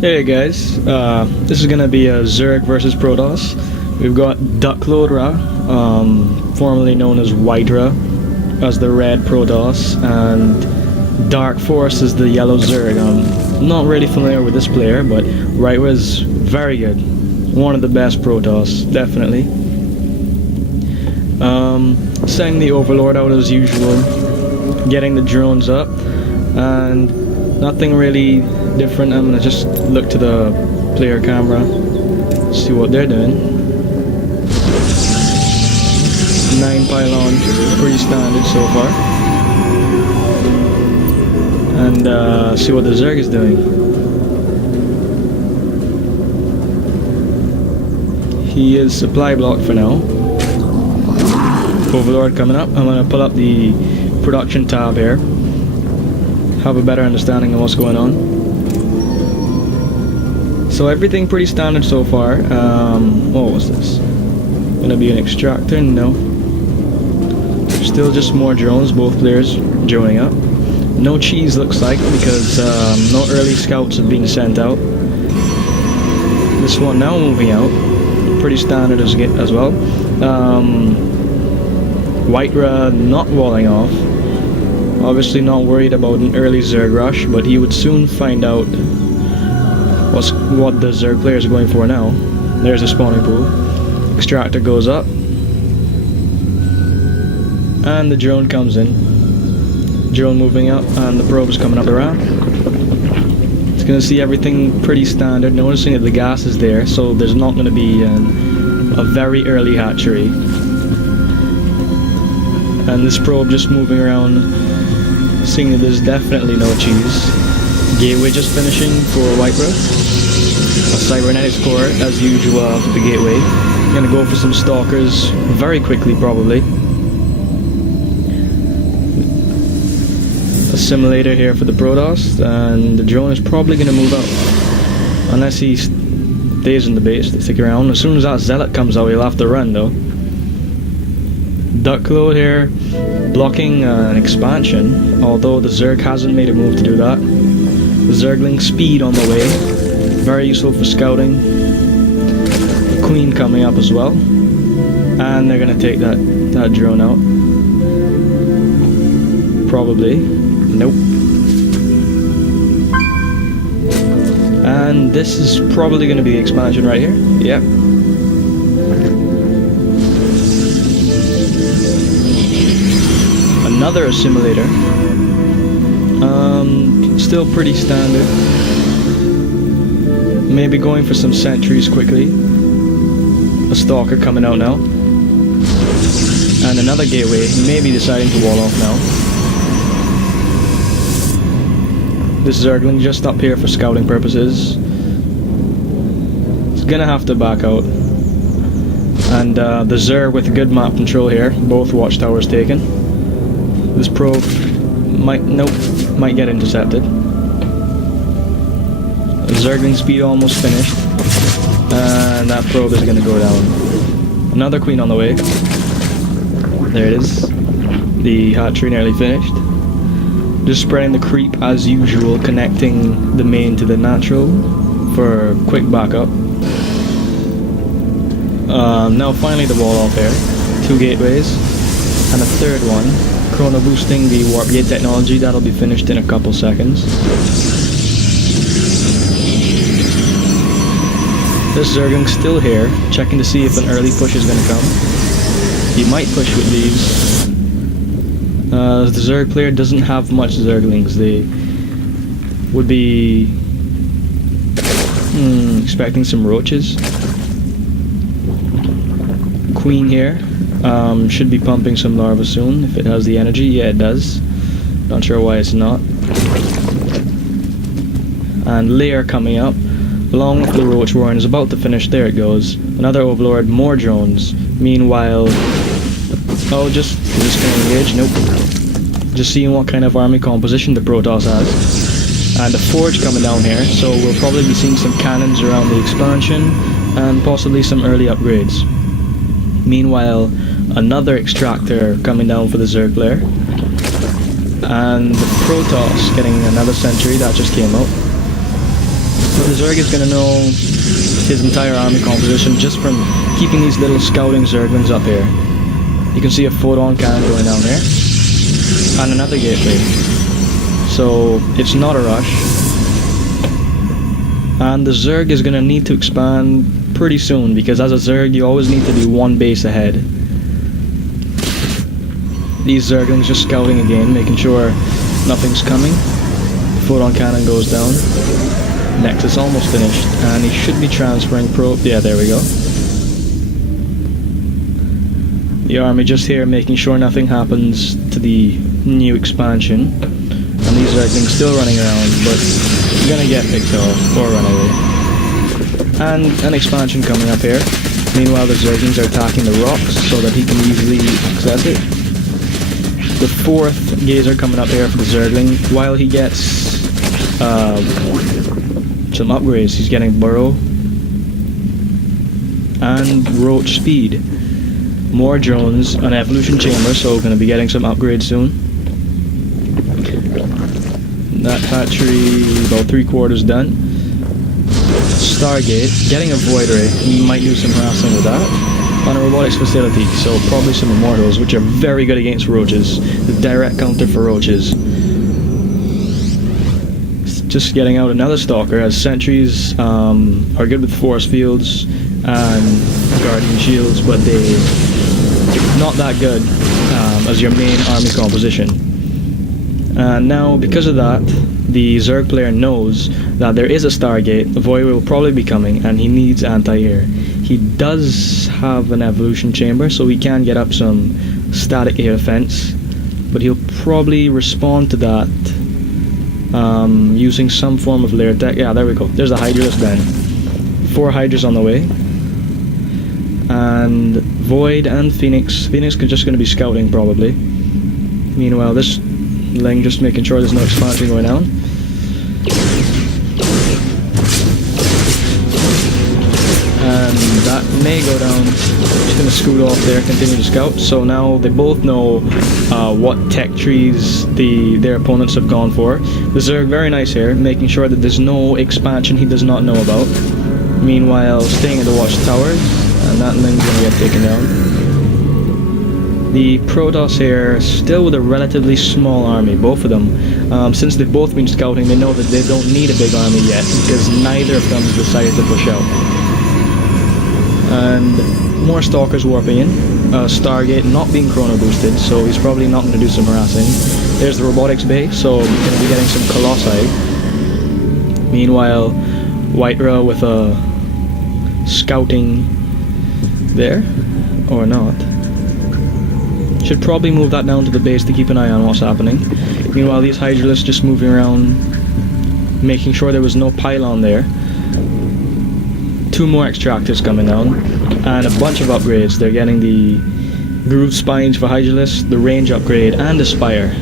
Hey guys, this is gonna be a Zerg versus Protoss. We've got duckloadra, formerly known as Hydra, as the red Protoss, and darkforce is the yellow Zerg. I'm not really familiar with this player, but Hydra is very good. One of the best Protoss, definitely. Sending the Overlord out as usual, getting the drones up, and nothing really different. I'm gonna just look to the player camera, see what they're doing. 9 pylon, pretty standard so far. And see what the Zerg is doing. He is supply blocked for now. Overlord coming up. I'm gonna pull up the production tab here, have a better understanding of what's going on. So everything pretty standard so far. What was this? Gonna be an extractor? No. Still just more drones, both players joining up. No cheese looks like, because no early scouts have been sent out. This one now moving out. Pretty standard as well. Hydra not walling off. Obviously not worried about an early Zerg rush, but he would soon find out what the Zerg player is going for now. There's a spawning pool. Extractor goes up. And the drone comes in. Drone moving up, and the probe is coming up the ramp. It's going to see everything pretty standard, noticing that the gas is there, so there's not going to be a very early hatchery. And this probe just moving around, seeing that there's definitely no cheese. Gateway just finishing for Hydra. A cybernetics core as usual after the gateway. Gonna go for some stalkers very quickly probably. A simulator here for the Protoss, and the drone is probably gonna move out. Unless he stays in the base to stick around. As soon as that zealot comes out, he'll have to run though. Duckload here, blocking an expansion, although the Zerg hasn't made a move to do that. The Zergling speed on the way, very useful for scouting. The Queen coming up as well, and they're gonna take that drone out. Probably, nope. And this is probably gonna be the expansion right here. Yep. Another assimilator. Still pretty standard. Maybe going for some sentries quickly. A stalker coming out now. And another gateway. Maybe deciding to wall off now. This Zergling just up here for scouting purposes. It's gonna have to back out. And the Zerg with good map control here. Both watchtowers taken. This probe might get intercepted. Zergling speed almost finished, and that probe is gonna go down. Another Queen on the way. There it is. The hatchery nearly finished. Just spreading the creep as usual, connecting the main to the natural for quick backup. Now finally the wall off here. 2 gateways and a third one. Chrono boosting the warp gate technology. That'll be finished in a couple seconds. This Zergling's still here, checking to see if an early push is going to come. He might push with these. The Zerg player doesn't have much Zerglings. They would be expecting some roaches. Queen here. Should be pumping some larvae soon if it has the energy. Yeah, it does. Not sure why it's not. And layer coming up, along with the roach warren is about to finish. There it goes. Another Overlord, more drones. Meanwhile, oh, just gonna engage. Nope. Just seeing what kind of army composition the Protoss has. And a forge coming down here, so we'll probably be seeing some cannons around the expansion and possibly some early upgrades. Meanwhile, another extractor coming down for the Zerg player. And the Protoss getting another sentry that just came out. The Zerg is going to know his entire army composition just from keeping these little scouting Zerglings up here. You can see a photon cannon going down there, and another gateway. So it's not a rush. And the Zerg is going to need to expand pretty soon, because as a Zerg you always need to be one base ahead. These Zerglings just scouting again, making sure nothing's coming. Photon cannon goes down. Nexus almost finished, and he should be transferring probe. Yeah, there we go. The army just here making sure nothing happens to the new expansion. And these Zerglings still running around, but gonna get picked off or run away. And an expansion coming up here. Meanwhile, the Zerglings are attacking the rocks so that he can easily access it. The fourth gazer coming up here for the Zergling. While he gets some upgrades, he's getting burrow and roach speed. More drones, an evolution chamber, so going to be getting some upgrades soon. That hatchery about 3/4 done. Stargate, getting a void ray. He might do some harassing with that. On a robotics facility, so probably some immortals, which are very good against roaches. The direct counter for roaches. Just getting out another stalker, as sentries are good with force fields and guardian shields, but they're not that good as your main army composition. And now, because of that, the Zerg player knows that there is a Stargate, the void will probably be coming, and he needs anti-air. He does have an evolution chamber, so he can get up some static air defense, but he'll probably respond to that using some form of layer tech. Yeah, there we go. There's a Hydralisk then. 4 Hydras on the way. And Void and Phoenix. Phoenix is just going to be scouting probably. Meanwhile, this Ling just making sure there's no expansion going on. And that may go down. Just going to scoot off there, continue to scout. So now they both know what tech trees their opponents have gone for. The Zerg very nice here, making sure that there's no expansion he does not know about. Meanwhile, staying at the watchtowers, and that Ling's going to get taken down. The Protoss here, still with a relatively small army, both of them. Since they've both been scouting, they know that they don't need a big army yet, because neither of them has decided to push out. And more Stalkers warping in. Stargate not being chrono boosted, so he's probably not going to do some harassing. There's the robotics bay, so we're going to be getting some Colossi. Meanwhile, Whitera with a scouting there, or not. Should probably move that down to the base to keep an eye on what's happening. Meanwhile, these Hydralisks just moving around, making sure there was no pylon there. 2 more extractors coming down, and a bunch of upgrades. They're getting the groove spines for Hydralisks, the range upgrade, and the spire.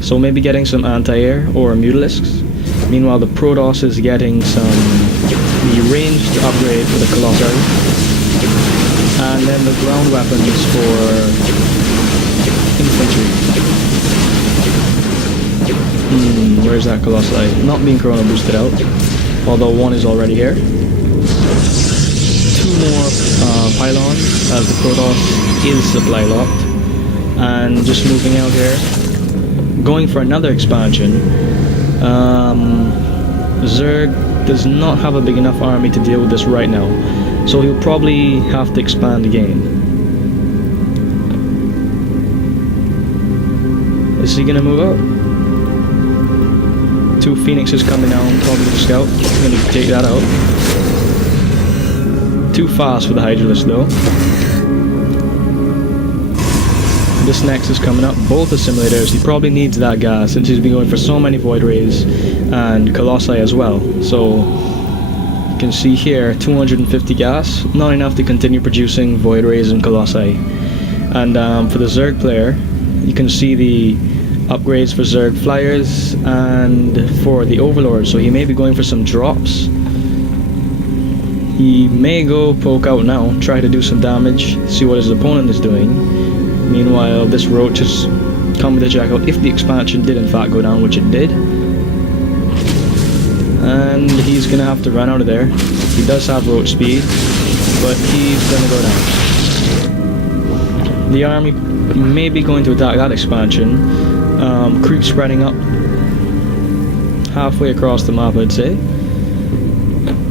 So maybe getting some anti-air or mutalisks. Meanwhile, the Protoss is getting the ranged upgrade for the Colossi, and then the ground weapons for infantry. Where's that Colossi? Not being chrono boosted out, although one is already here. 2 more pylons, as the Protoss is supply locked, and just moving out here, going for another expansion. Zerg does not have a big enough army to deal with this right now, so he'll probably have to expand again. Is he gonna move out? 2 Phoenixes coming down, probably to scout. I'm gonna take that out. Too fast for the Hydralisk though. This Nexus coming up, both assimilators. He probably needs that gas since he's been going for so many Void Rays and Colossi as well. So you can see here 250 gas, not enough to continue producing Void Rays and Colossi. And for the Zerg player, you can see the upgrades for Zerg Flyers and for the Overlord, so he may be going for some drops. He may go poke out now, try to do some damage, see what his opponent is doing. Meanwhile, this Roach is coming to check out if the expansion did in fact go down, which it did. And he's gonna have to run out of there. He does have roach speed, but he's gonna go down. The army may be going to attack that expansion. Creep spreading up halfway across the map, I'd say.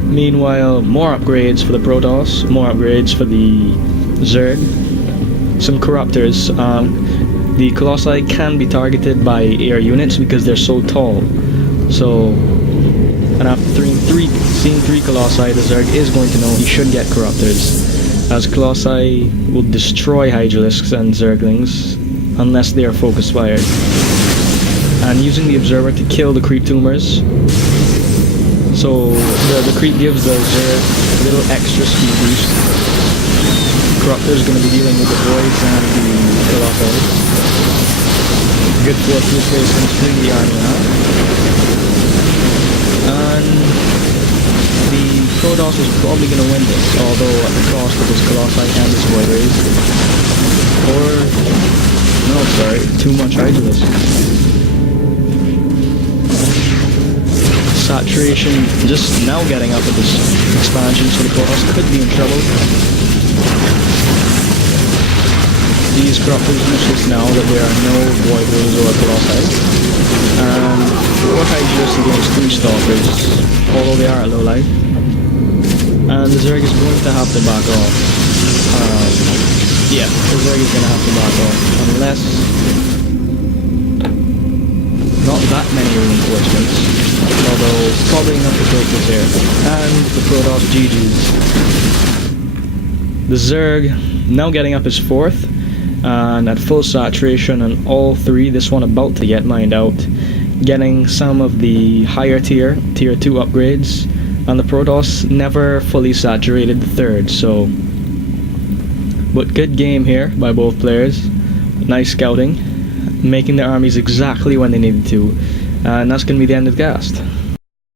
Meanwhile, more upgrades for the Protoss, more upgrades for the Zerg, some Corruptors. The Colossi can be targeted by air units because they're so tall. So, and after seeing three Colossi, the Zerg is going to know he should get Corruptors, as Colossi will destroy Hydralisks and Zerglings unless they are focus fired. And using the Observer to kill the Creep Tumors. So the Creep gives the Zerg a little extra speed boost. Corruptor's going to be dealing with the Voids and the Colossi. Good force replacements bring the army out. And the Protoss is probably going to win this, although at the cost of his Colossi and his Void Rays. Or, no, sorry, too much Hydralisk. Saturation just now getting up with this expansion, so the Protoss could be in trouble. These Corruptors useless now that there are no Void Rays or Colossi. And 4 Hydralisks against 3 Stalkers, although they are at low life. And the Zerg is going to have to back off. Yeah, the Zerg is going to have to back off, unless not that many reinforcements, although probably enough to take this here. And the Protoss GG's. The Zerg now getting up his 4th, and at full saturation on all 3, this one about to get mined out, getting some of the higher tier 2 upgrades, and the Protoss never fully saturated the 3rd, so... But good game here by both players. Nice scouting, making their armies exactly when they needed to, and that's going to be the end of the cast.